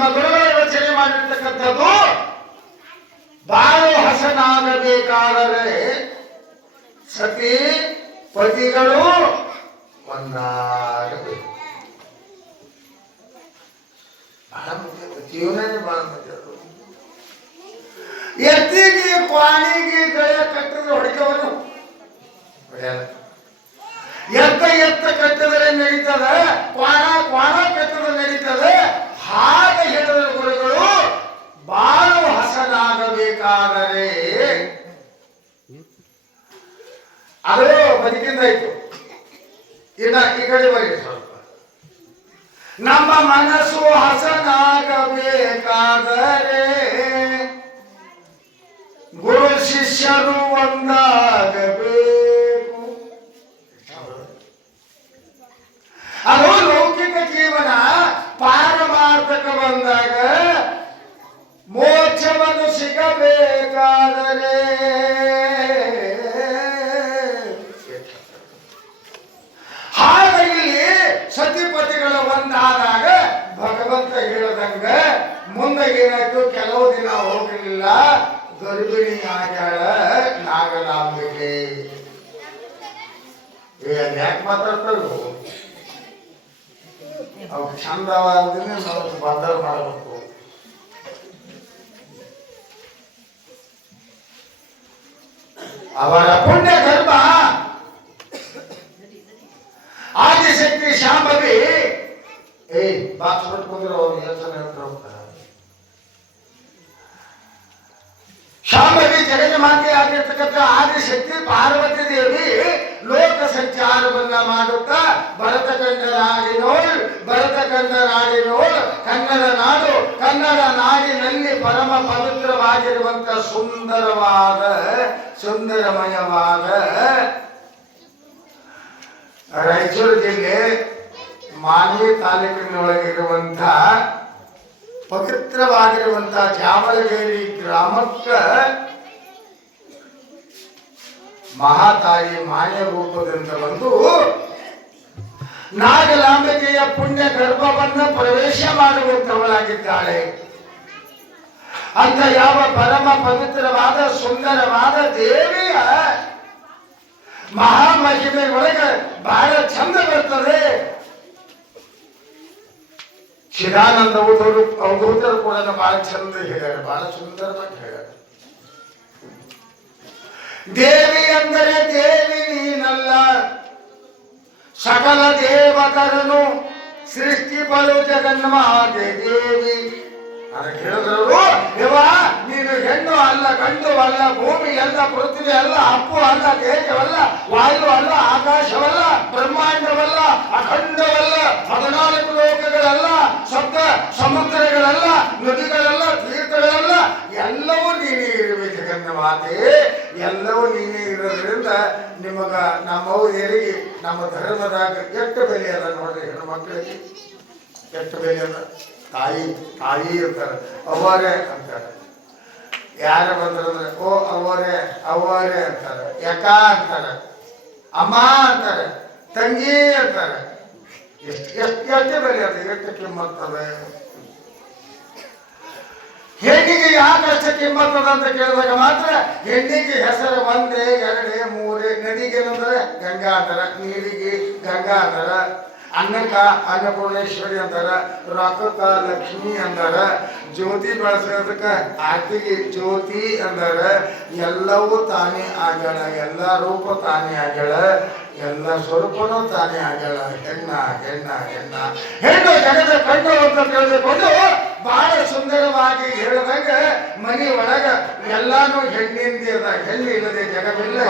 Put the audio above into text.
ನಮ್ಮ ಗುರುಗಳು ರಚನೆ ಮಾಡಿರ್ತಕ್ಕಂಥದ್ದು ಬಾಳು ಹಸನಾಗಬೇಕಾದರೆ ಸತಿ ಪತಿಗಳು ಒಂದಾಗಬೇಕು. ಬಹಳ ಮುಖ್ಯ, ಜೀವನನೇ ಬಹಳ ಮುಖ್ಯ. ಎತ್ತಿಗೆ ಕ್ವಾಣಿಗೆ ಗಯ ಕಟ್ಟದ ಹೊಡಿಕವನು ಎತ್ತ ಕಟ್ಟಿದರೆ ನಡೀತದೆ, ಕ್ವಾಣ ಕಟ್ಟಿದ್ರೆ ನಡೀತದೆ. ಹಾಗೆ ಹೇಳಿದ ಗುರುಗಳು ಬಾಳು ಹಸನಾಗಬೇಕಾದರೆ ಅದು ಬದುಕಿಂದಾಯ್ತು. ಇನ್ನ ಈ ಕಡೆ ಬರೀ ಸ್ವಲ್ಪ. ನಮ್ಮ ಮನಸ್ಸು ಹಸನಾಗಬೇಕಾದರೆ ಗುರು ಶಿಷ್ಯರು ಒಂದಾಗಬೇಕು. ಅದು ಲೌಕಿಕ ಜೀವನ. ಪಾರಮಾರ್ಥಕ ಬಂದಾಗ ಮೋಕ್ಷವನ್ನು ಸಿಗಬೇಕಾದರೆ ಹಾಗೆ ಇಲ್ಲಿ ಸತಿಪತಿಗಳ ಒಂದಾದಾಗ ಭಗವಂತ ಹೇಳದಂಗ ಮುಂದೆ ಏನಾಯ್ತು, ಕೆಲವು ದಿನ ಹೋಗಲಿಲ್ಲ, ಗರ್ಭಿಣಿ ಆಗ್ಯಾಳ ನಾಗಲಾಂಬಿಕೆ. ಯಾಕೆ ಮಾತಾಡ್ತಾಳು? ಅವ್ ಚಂದವಾದ್ರೆ ನಾವು ಬದಲು ಮಾಡಬೇಕು. ಅವರ ಪುಣ್ಯ ಗರ್ಭ ಆದಿಶಕ್ತಿ ಶಾಂಭವಿ ಬಾಕ್ಸ್ ಬಿಟ್ಕೊಂಡ್ರೆ ಅವ್ರು ಯೋಚನೆ ಹೇಳ್ತಾರೆ. ಶಾಂಭವಿ ಜಗದ ಮಾತೆ ಆಗಿರ್ತಕ್ಕಂಥ ಆದಿಶಕ್ತಿ ಪಾರ್ವತಿ ದೇವಿ ಲೋಕ ಸಂಚಾರವನ್ನ ಮಾಡುತ್ತಾ ಭರತ ಕಂಡ ನಾಡಿನೋಳು ಕನ್ನಡ ನಾಡು, ಕನ್ನಡ ನಾಡಿನಲ್ಲಿ ಪರಮ ಪವಿತ್ರವಾಗಿರುವಂತ ಸುಂದರಮಯವಾದ ರಾಯಚೂರು ಜಿಲ್ಲೆ ಮಾನ್ವಿ ತಾಲೂಕಿನೊಳಗಿರುವಂತ ಪವಿತ್ರವಾಗಿರುವಂತ ಜಾಮಲಗೇರಿ ಗ್ರಾಮಕ್ಕೆ ಮಹಾತಾಯಿ ಮಾನ್ಯ ರೂಪದಿಂದ ಬಂದು ನಾಗಲಾಂಬಿಕೆಯ ಪುಣ್ಯ ಗರ್ಭವನ್ನು ಪ್ರವೇಶ ಮಾಡುವಂತವಳಾಗಿದ್ದಾಳೆ. ಅಂತ ಯಾವ ಪರಮ ಪವಿತ್ರವಾದ ಸುಂದರವಾದ ದೇವಿಯ ಮಹಾಮಹಿಮೆ ಒಳಗೆ ಬಹಳ ಚಂದ ಬರ್ತದೆ. ಚಿದಾನಂದ ಅವಧೂತರು ಕೂಡ ಬಹಳ ಚಂದ ಹೇಳ್ಯಾರ, ಬಹಳ ಸುಂದರವಾಗಿ ಹೇಳ್ಯಾರ. ದೇವಿ ಅಂದರೆ ದೇವಿ ನೀನಲ್ಲ, ಸಕಲ ದೇವತರನು ಸೃಷ್ಟಿ ಬಲು ಜಗನ್ಮಾತೆ ದೇವಿ. ಅದಕ್ಕೆ ಹೇಳಿದ್ರು, ಇವ ನೀನು ಹೆಣ್ಣು ಅಲ್ಲ, ಗಂಡು ಅಲ್ಲ, ಭೂಮಿ ಅಲ್ಲ, ಪೃಥ್ವಿ ಅಲ್ಲ, ಅಪ್ಪು ಅಲ್ಲ, ತೇಜವಲ್ಲ, ವಾಯು ಅಲ್ಲ, ಆಕಾಶವಲ್ಲ, ಬ್ರಹ್ಮಾಂಡವಲ್ಲ, ಅಖಂಡವಲ್ಲ, 14 ಲೋಕಗಳಲ್ಲ, ಸಪ್ತ ಸಮುದ್ರಗಳಲ್ಲ, ನದಿಗಳಲ್ಲ, ತೀರ್ಥಗಳಲ್ಲ, ಎಲ್ಲವೂ ನೀನೇ ಇರಬೇಕು ಜಗನ್ಮಾತೆ. ಎಲ್ಲವೂ ನೀನೇ ಇರೋದ್ರಿಂದ ನಿಮಗ ನಮ್ಮವರಿಗೆ ನಮ್ಮ ಧರ್ಮದಾಗ ಎಷ್ಟು ಬೆಲೆ ಅದ ನೋಡ್ರಿ. ಹೆಣ್ಣು ಮಕ್ಕಳಿಗೆ ಎಷ್ಟು ಬೆಲೆ ಅದ. ತಾಯಿ ಅಂತಾರೆ, ಅವರೇ ಅಂತಾರೆ. ಯಾರು ಬಂದ್ರಂದ್ರೆ ಓ ಅವರೇ ಅಂತಾರೆ, ಯಾಕ ಅಂತಾರೆ, ಅಮ್ಮ ಅಂತಾರೆ, ತಂಗಿ ಅಂತಾರೆ. ಎಷ್ಟು ಬೆಲೆ ಅದ, ಎಷ್ಟು ಕಿಮ್ಮತ್ತವೆ. ಹೆಣ್ಣಿಗೆ ಯಾಕೆ ಅಷ್ಟು ಕಿಮ್ಮತ್ತದ ಅಂತ ಕೇಳಿದಾಗ ಮಾತ್ರ ಹೆಣ್ಣಿಗೆ ಹೆಸರು 1 2 3. ನದಿಗೆ ಏನಂದ್ರೆ ಗಂಗಾ ಅಂತಾರ, ನೀರಿಗೆ ಗಂಗಾ ಅಂತಾರ, ಅನ್ನಕ್ಕ ಅನ್ನಪೂರ್ಣೇಶ್ವರಿ ಅಂತಾರ, ರೊಕ್ಕಕ್ಕ ಲಕ್ಷ್ಮಿ ಅಂತಾರ, ಜ್ಯೋತಿ ಬೆಳೆಸೋದಕ್ಕ ಆಕೆಗೆ ಜ್ಯೋತಿ ಅಂತಾರ. ಎಲ್ಲವೂ ತಾನೇ ಆಗ್ಯಾಳ, ಎಲ್ಲ ರೂಪ ತಾನೇ ಆಗ್ಯಾಳ, ಎಲ್ಲ ಸ್ವರೂಪನೂ ತಾನೇ ಆಗ್ಯಾಳ. ಹೆಣ್ಣು ಜಗದ ಕಣ್ಣು ಅಂತ ತಿಳಿದುಕೊಂಡು ಬಹಳ ಸುಂದರವಾಗಿ ಹೇಳಿದಾಗ ಮನೆ ಒಳಗ ಎಲ್ಲಾನು ಹೆಣ್ಣಿಂದ, ಹೆಣ್ಣು ಇಲ್ಲದೆ ಜಗವಿಲ್ಲ.